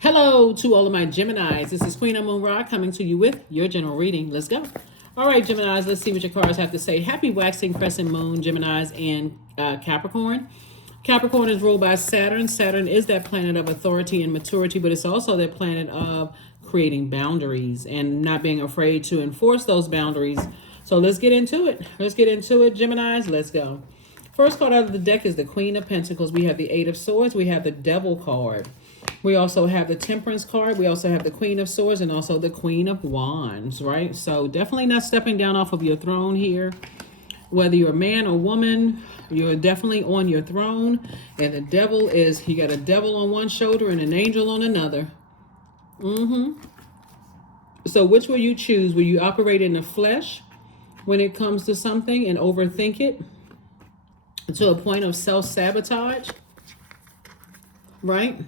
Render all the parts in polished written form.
Hello to all of my Geminis. This is Queen Amun Ra coming to you with your general reading. Let's go. All right, Geminis, let's see what your cards have to say. Happy waxing crescent moon, Geminis, and Capricorn. Capricorn is ruled by Saturn. Saturn is that planet of authority and maturity, but it's also that planet of creating boundaries and not being afraid to enforce those boundaries. So let's get into it. Geminis. Let's go. First card out of the deck is the Queen of Pentacles. We have the Eight of Swords. We have the Devil card. We also have the Temperance card. We also have the Queen of Swords and also the Queen of Wands, right? So definitely not stepping down off of your throne here. Whether you're a man or woman, you're definitely on your throne. And the devil is, you got a devil on one shoulder and an angel on another. So which will you choose? Will you operate in the flesh when it comes to something and overthink it to a point of self-sabotage, right?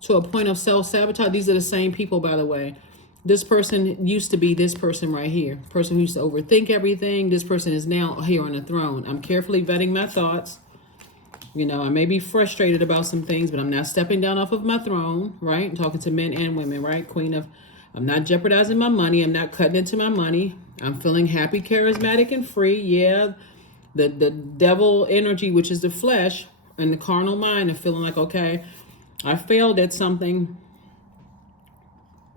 To a point of self-sabotage. These are the same people, by the way. This person used to be this person right here. Person who used to overthink everything. This person is now here on the throne. I'm carefully vetting my thoughts. You know, I may be frustrated about some things, but I'm not stepping down off of my throne, right? I'm talking to men and women, right? I'm not jeopardizing my money. I'm not cutting into my money. I'm feeling happy, charismatic, and free. Yeah, the devil energy, which is the flesh and the carnal mind, and feeling like, okay, I failed at something,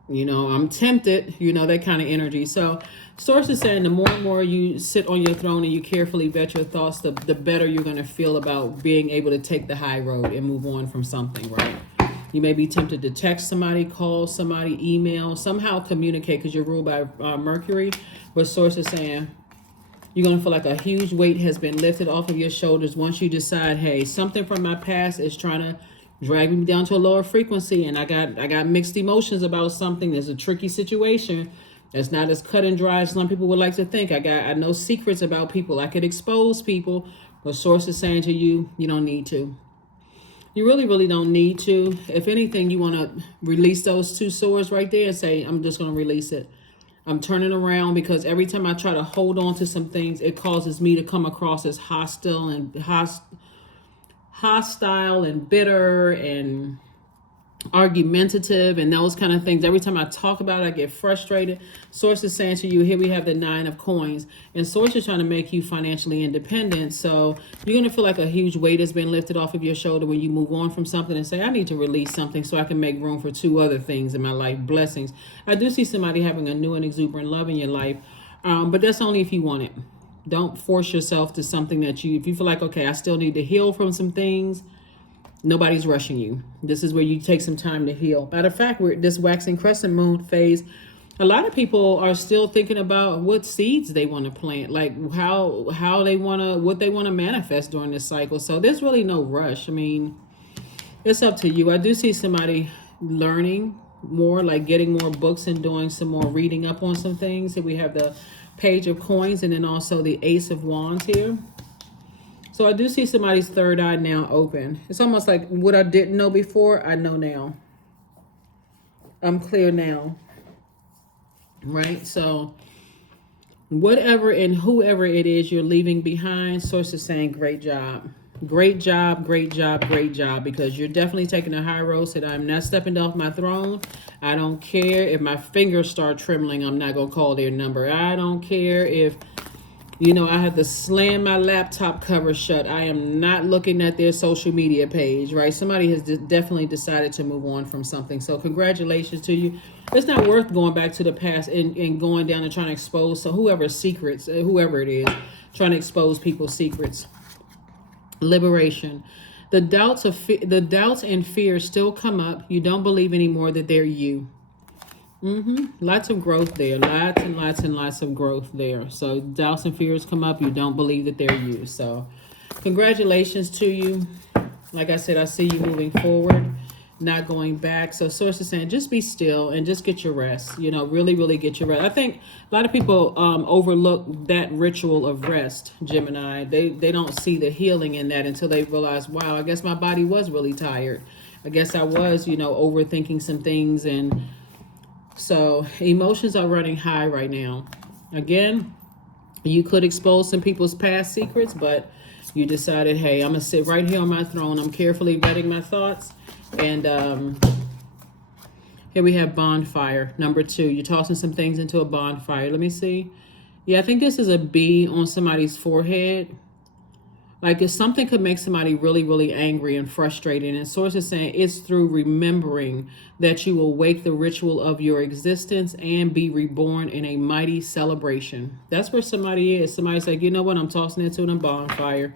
you know, I'm tempted, you know, that kind of energy. So Source is saying the more and more you sit on your throne and you carefully vet your thoughts, the better you're going to feel about being able to take the high road and move on from something, right? You may be tempted to text somebody, call somebody, email, somehow communicate because you're ruled by Mercury. But Source is saying you're going to feel like a huge weight has been lifted off of your shoulders once you decide, hey, something from my past is trying to drag me down to a lower frequency, and I got mixed emotions about something. There's a tricky situation. It's not as cut and dry as some people would like to think. I know secrets about people. I could expose people. But Source is saying to you, you don't need to. You really don't need to. If anything, you want to release those two swords right there and say, I'm just going to release it. I'm turning around because every time I try to hold on to some things, it causes me to come across as hostile and bitter and argumentative and those kind of things. Every time I talk about it, I get frustrated. Source is saying to you, here we have the Nine of Coins, and Source is trying to make you financially independent. So you're going to feel like a huge weight has been lifted off of your shoulder when you move on from something and say, I need to release something so I can make room for two other things in my life, blessings. I do see somebody having a new and exuberant love in your life, but that's only if you want it. Don't force yourself to something that if you feel like, okay, I still need to heal from some things, nobody's rushing you. This is where you take some time to heal. Matter of fact, we're this waxing crescent moon phase. A lot of people are still thinking about what seeds they want to plant, like how they want to, what they want to manifest during this cycle. So there's really no rush. I mean, it's up to you. I do see somebody learning more, like getting more books and doing some more reading up on some things. Here we have the Page of Coins and then also the Ace of Wands here. So I do see somebody's third eye now open. It's almost like what I didn't know before, I know now. I'm clear now. Right? So whatever and whoever it is you're leaving behind, Source is saying great job. Great job, great job, great job, because you're definitely taking a high road. Said, I'm not stepping off my throne. I don't care if my fingers start trembling. I'm not going to call their number. I don't care if, you know, I have to slam my laptop cover shut. I am not looking at their social media page, right? Somebody has definitely decided to move on from something. So congratulations to you. It's not worth going back to the past and going down and trying to expose whoever's secrets, whoever it is, trying to expose people's secrets. Liberation. The doubts and fears still come up. You don't believe anymore that they're you. Lots of growth there. Lots and lots and lots of growth there. So doubts and fears come up. You don't believe that they're you. So congratulations to you. Like I said, I see you moving forward, not going back. So Source is saying just be still and just get your rest. You know, really get your rest. I think a lot of people overlook that ritual of rest, Gemini. They don't see the healing in that until they realize, wow, I guess my body was really tired. I guess I was, you know, overthinking some things. And so emotions are running high right now. Again, you could expose some people's past secrets, but you decided, hey, I'm going to sit right here on my throne. I'm carefully vetting my thoughts. And Here we have bonfire, number 2. You're tossing some things into a bonfire. Let me see. Yeah, I think this is a bee on somebody's forehead. Like if something could make somebody really, really angry and frustrated. And Source is saying it's through remembering that you will wake the ritual of your existence and be reborn in a mighty celebration. That's where somebody is. Somebody's like, you know what? I'm tossing it to a bonfire.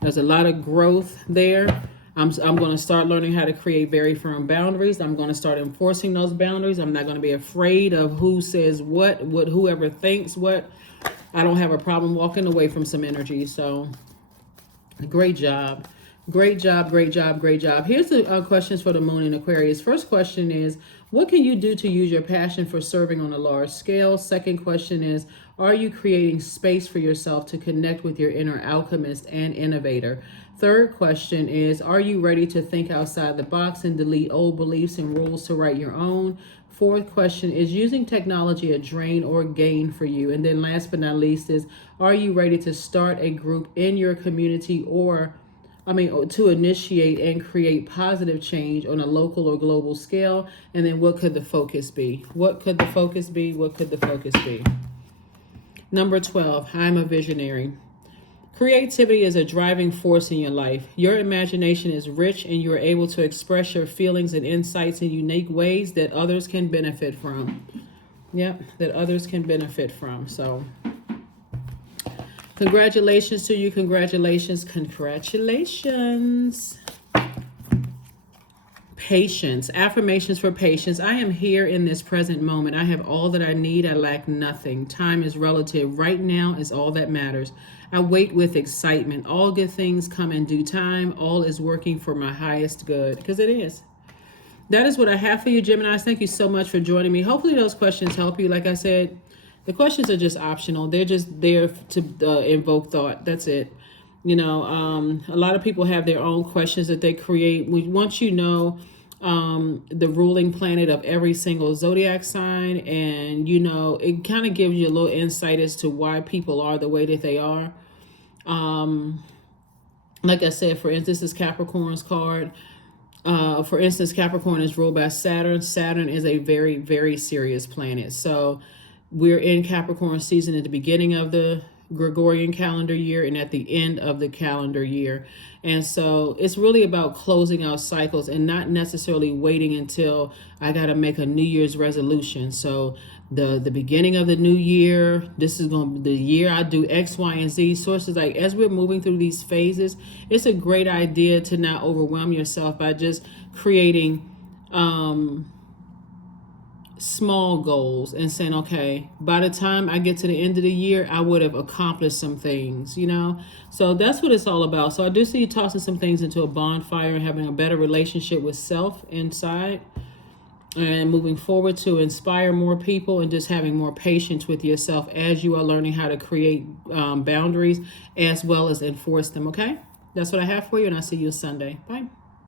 There's a lot of growth there. I'm going to start learning how to create very firm boundaries. I'm going to start enforcing those boundaries. I'm not going to be afraid of who says what whoever thinks what. I don't have a problem walking away from some energy. So great job. Great job, great job, great job. Here's the questions for the moon in Aquarius. First question is, what can you do to use your passion for serving on a large scale? Second question is, are you creating space for yourself to connect with your inner alchemist and innovator? Third question is, are you ready to think outside the box and delete old beliefs and rules to write your own? Fourth question is, using technology a drain or gain for you? And then last but not least is, are you ready to start a group in your community to initiate and create positive change on a local or global scale? And then what could the focus be? What could the focus be? What could the focus be? Number 12, I'm a visionary. Creativity is a driving force in your life. Your imagination is rich and you are able to express your feelings and insights in unique ways that others can benefit from. Yep, that others can benefit from. So congratulations to you. Congratulations. Congratulations. Patience. Affirmations for patience. I am here in this present moment. I have all that I need. I lack nothing. Time is relative. Right now is all that matters. I wait with excitement. All good things come in due time. All is working for my highest good, because it is. That is what I have for you, Geminis. Thank you so much for joining me. Hopefully those questions help you. Like I said, the questions are just optional. They're just there to invoke thought. That's it. A lot of people have their own questions that they create. Once you know the ruling planet of every single zodiac sign, and it kind of gives you a little insight as to why people are the way that they are. Like I said, for instance, this is Capricorn's card. For instance, Capricorn is ruled by Saturn. Saturn is a very, very serious planet. So we're in Capricorn season at the beginning of the Gregorian calendar year and at the end of the calendar year. And so it's really about closing out cycles and not necessarily waiting until I got to make a New Year's resolution. So the beginning of the new year, this is going to be the year I do X, Y, and Z. Sources like, as we're moving through these phases, it's a great idea to not overwhelm yourself by just creating small goals and saying, okay, by the time I get to the end of the year, I would have accomplished some things, so that's what it's all about. So I do see you tossing some things into a bonfire and having a better relationship with self inside and moving forward to inspire more people and just having more patience with yourself as you are learning how to create boundaries as well as enforce them. Okay, that's what I have for you, and I'll see you Sunday. Bye.